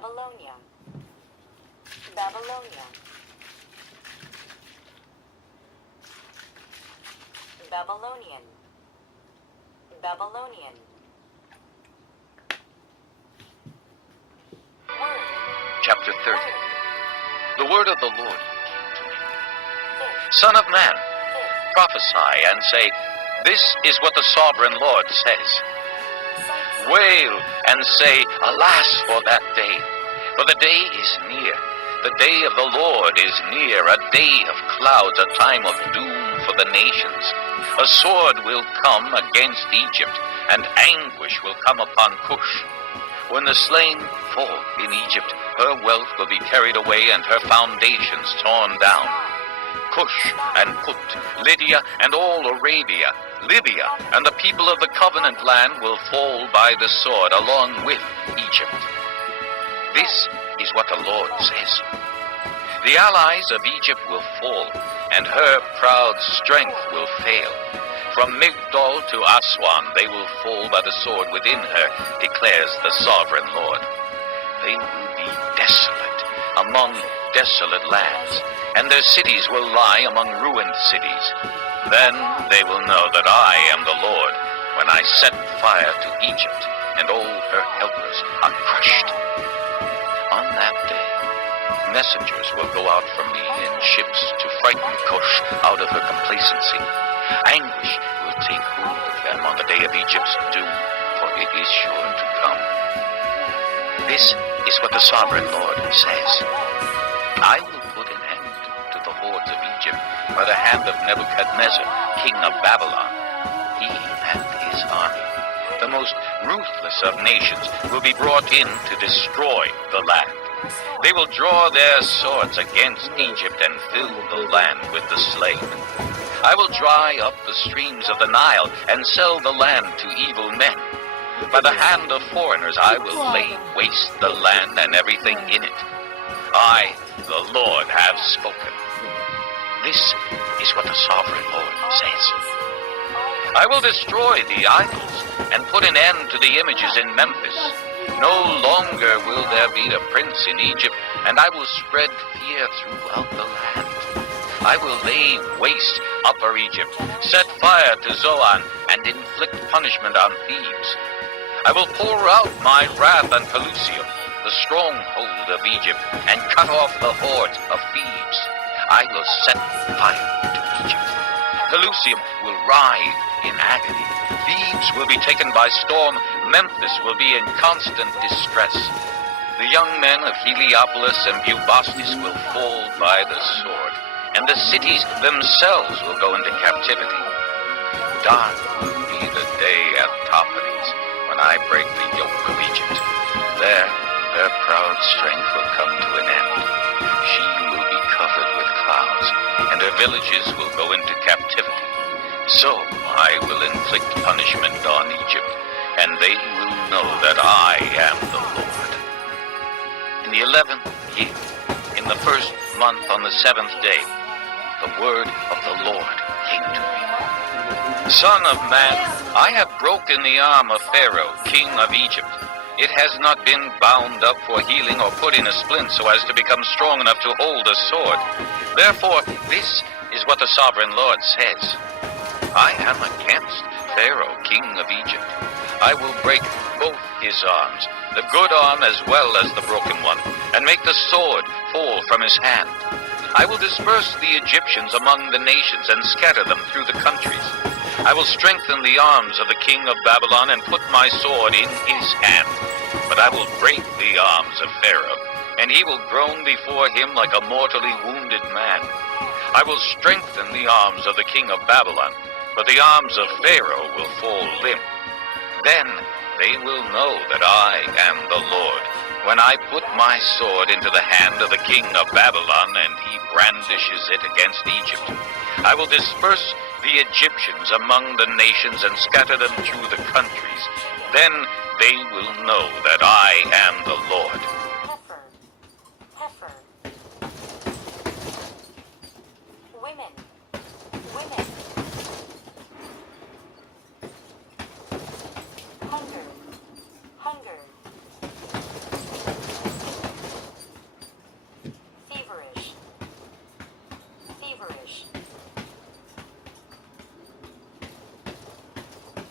Babylonia, Babylonia, Babylonian, Babylonian. Word, Chapter 30. The word of the Lord came to me. fish, Son of man, fish, prophesy and say, this is what the sovereign Lord says. sight, Wail and say, alas for that day, for the day is near. The day of the Lord is near, a day of clouds, a time of doom for the nations. A sword will come against Egypt, and anguish will come upon Cush. When the slain fall in Egypt, her wealth will be carried away and her foundations torn down. Cush and Put, Lydia and all Arabia, Libya and the people of the covenant land will fall by the sword along with Egypt. This is what the Lord says. The allies of Egypt will fall, and her proud strength will fail. From Migdol to Aswan they will fall by the sword within her, declares the sovereign Lord. They will be desolate among desolate lands, and their cities will lie among ruined cities. Then they will know that I am the Lord, when I set fire to Egypt, and all her helpers are crushed. On that day, messengers will go out from me in ships to frighten Cush out of her complacency. Anguish will take hold of them on the day of Egypt's doom, for it is sure to come. This is what the sovereign Lord says. I will put an end to the hordes of Egypt by the hand of Nebuchadnezzar, king of Babylon. He and his army, the most ruthless of nations, will be brought in to destroy the land. They will draw their swords against Egypt and fill the land with the slain. I will dry up the streams of the Nile and sell the land to evil men. By the hand of foreigners I will lay waste the land and everything in it. I, the Lord, have spoken. This is what the sovereign Lord says. I will destroy the idols and put an end to the images in Memphis. No longer will there be a prince in Egypt, and I will spread fear throughout the land. I will lay waste Upper Egypt, set fire to Zoan, and inflict punishment on Thebes. I will pour out my wrath on Pelusium, the stronghold of Egypt, and cut off the hordes of Thebes. I will set fire to Egypt. Pelusium will writhe in agony. Thebes will be taken by storm. Memphis will be in constant distress. The young men of Heliopolis and Bubastis will fall by the sword, and the cities themselves will go into captivity. Dark will be the day at Tophades, when I break the yoke of Egypt. There, her proud strength will come to an end. She will be covered with clouds, and her villages will go into captivity. So I will inflict punishment on Egypt, and they will know that I am the Lord. In the 11th year, in the first month on the 7th day, the word of the Lord came to me. Son of man, I have broken the arm of Pharaoh, king of Egypt. It has not been bound up for healing or put in a splint so as to become strong enough to hold a sword. Therefore, this is what the sovereign Lord says. I am against Pharaoh, king of Egypt. I will break both his arms, the good arm as well as the broken one, and make the sword fall from his hand. I will disperse the Egyptians among the nations and scatter them through the countries. I will strengthen the arms of the king of Babylon and put my sword in his hand. But I will break the arms of Pharaoh, and he will groan before him like a mortally wounded man. I will strengthen the arms of the king of Babylon, but the arms of Pharaoh will fall limp. Then they will know that I am the Lord, when I put my sword into the hand of the king of Babylon, and he brandishes it against Egypt. I will disperse the Egyptians among the nations and scatter them through the countries. Then they will know that I am the Lord. Heifer, women, women, hunger, hunger,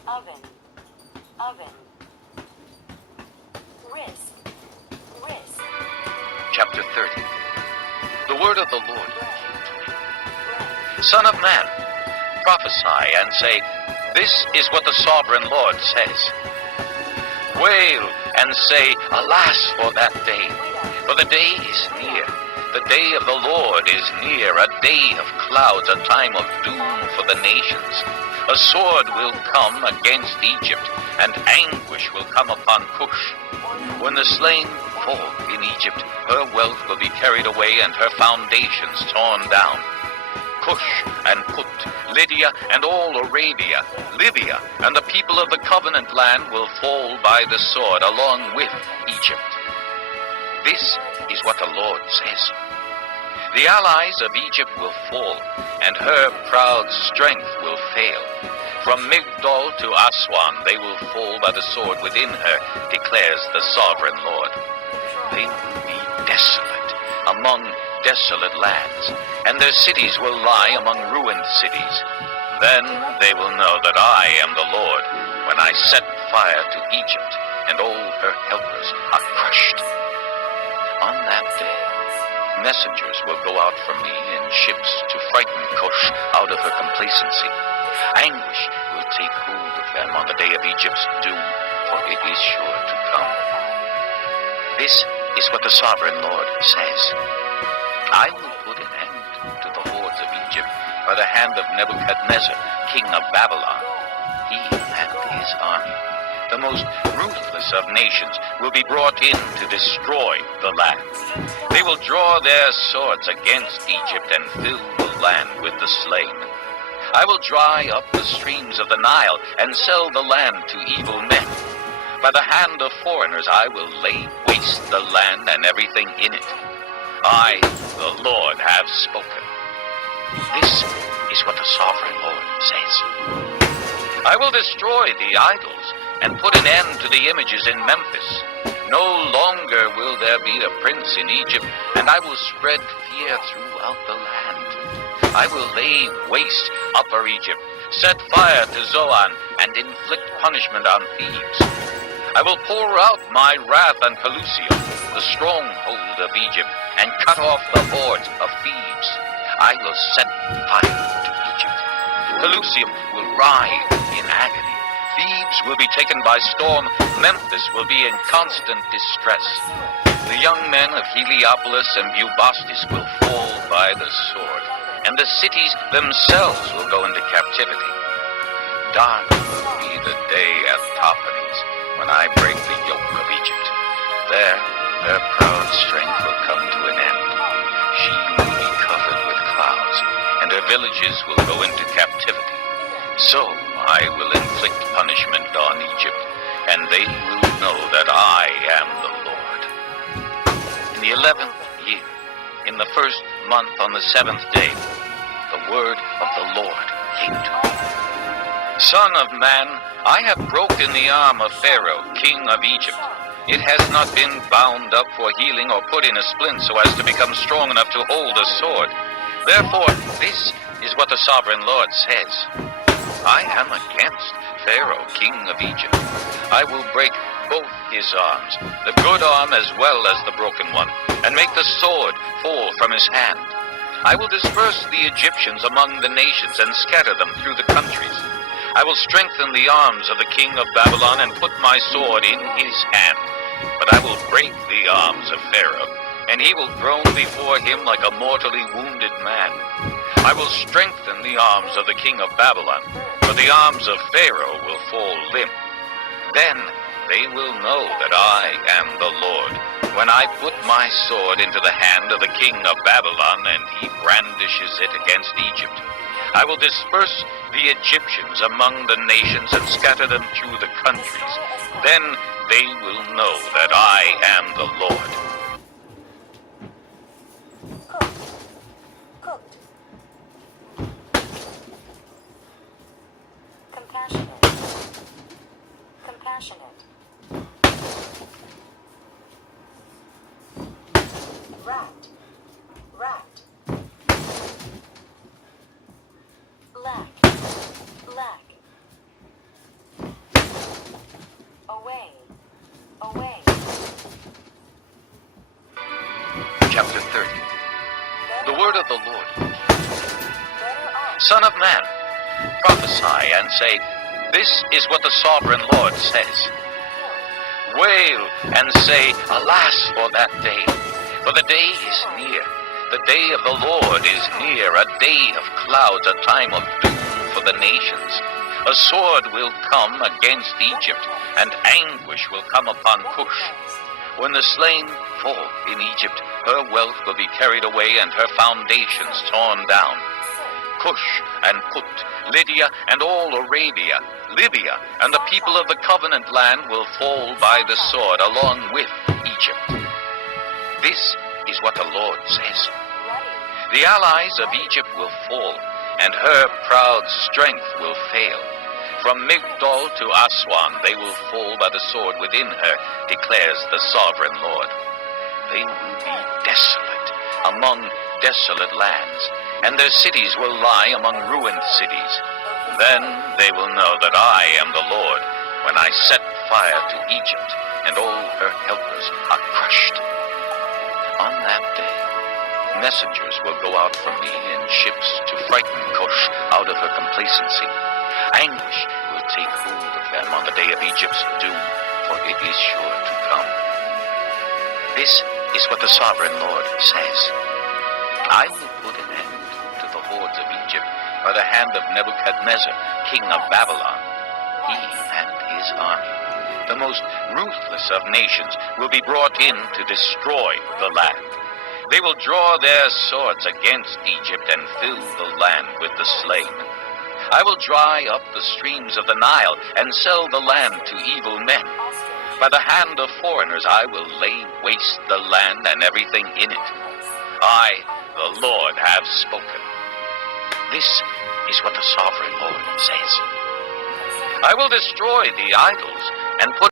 oven, oven. Wrist, wrist. Chapter 30. The word of the Lord Bread, came to me. bread. Son of man, prophesy and say, this is what the sovereign Lord says. Wail and say, alas for that day, for the day is near. The day of the Lord is near, a day of clouds, a time of doom for the nations. A sword will come against Egypt, and anguish will come upon Cush. When the slain fall in Egypt, her wealth will be carried away and her foundations torn down. Cush and Put, Lydia and all Arabia, Libya and the people of the covenant land will fall by the sword along with Egypt. This is what the Lord says. The allies of Egypt will fall, and her proud strength will fail. From Migdol to Aswan they will fall by the sword within her, declares the sovereign Lord. They will be desolate among desolate lands, and their cities will lie among ruined cities. Then they will know that I am the Lord, when I set fire to Egypt, and all her helpers are crushed. On that day, messengers will go out from me in ships to frighten Cush out of her complacency. Anguish will take hold of them on the day of Egypt's doom, for it is sure to come. This is what the sovereign Lord says. I will put an end to the hordes of Egypt by the hand of Nebuchadnezzar, king of Babylon. He and his army, the most ruthless of nations, will be brought in to destroy the land. They will draw their swords against Egypt and fill the land with the slain. I will dry up the streams of the Nile and sell the land to evil men. By the hand of foreigners I will lay waste the land and everything in it. I, the Lord, have spoken. This is what the sovereign Lord says. I will destroy the idols and put an end to the images in Memphis. No longer will there be a prince in Egypt, and I will spread fear throughout the land. I will lay waste Upper Egypt, set fire to Zoan, and inflict punishment on Thebes. I will pour out my wrath on Pelusium, the stronghold of Egypt, and cut off the hordes of Thebes. I will set fire to Egypt. Pelusium will writhe in agony. Thebes will be taken by storm. Memphis will be in constant distress. The young men of Heliopolis and Bubastis will fall by the sword, and the cities themselves will go into captivity. Dark will be the day at Tahpanhes, when I break the yoke of Egypt. There, her proud strength will come to an end. She will be covered with clouds, and her villages will go into captivity. So I will inflict punishment on Egypt, and they will know that I am the Lord. In the 11th year, in the first month on the 7th day, the word of the Lord came to me. Son of man, I have broken the arm of Pharaoh, king of Egypt. It has not been bound up for healing or put in a splint so as to become strong enough to hold a sword. Therefore, this is what the sovereign Lord says. I am against Pharaoh, king of Egypt. I will break both his arms, the good arm as well as the broken one, and make the sword fall from his hand. I will disperse the Egyptians among the nations and scatter them through the countries. I will strengthen the arms of the king of Babylon and put my sword in his hand. But I will break the arms of Pharaoh, and he will groan before him like a mortally wounded man. I will strengthen the arms of the king of Babylon, but the arms of Pharaoh will fall limp. Then they will know that I am the Lord, when I put my sword into the hand of the king of Babylon, and he brandishes it against Egypt. I will disperse the Egyptians among the nations and scatter them through the countries. Then they will know that I am the Lord. Cooked. Compassionate. Compassionate. Wrapped. Wrapped. Black. Black. Away. Away. Chapter 30. The word of the Lord. Better off. Son of man, prophesy and say, this is what the sovereign Lord says. Kill. Wail and say, alas for that day, for the day is near. The day of the Lord is near, a day of clouds, a time of doom for the nations. A sword will come against Egypt, and anguish will come upon Cush. When the slain fall in Egypt, her wealth will be carried away and her foundations torn down. Cush and Put, Lydia and all Arabia, Libya and the people of the covenant land will fall by the sword along with Egypt. This is what the Lord says. Ready. The allies of Egypt will fall, and her proud strength will fail. From Migdol to Aswan they will fall by the sword within her, declares the sovereign Lord. They will be desolate among desolate lands, and their cities will lie among ruined cities. Then they will know that I am the Lord, when I set fire to Egypt, and all her helpers are crushed. On that day, messengers will go out from me in ships to frighten Cush out of her complacency. Anguish will take hold of them on the day of Egypt's doom, for it is sure to come. This is what the sovereign Lord says. I will put an end to the hordes of Egypt by the hand of Nebuchadnezzar, king of Babylon. He and his army, the most ruthless of nations, will be brought in to destroy the land. They will draw their swords against Egypt and fill the land with the slain. I will dry up the streams of the Nile and sell the land to evil men. By the hand of foreigners I will lay waste the land and everything in it. I, the Lord, have spoken. This is what the sovereign Lord says. I will destroy the idols and put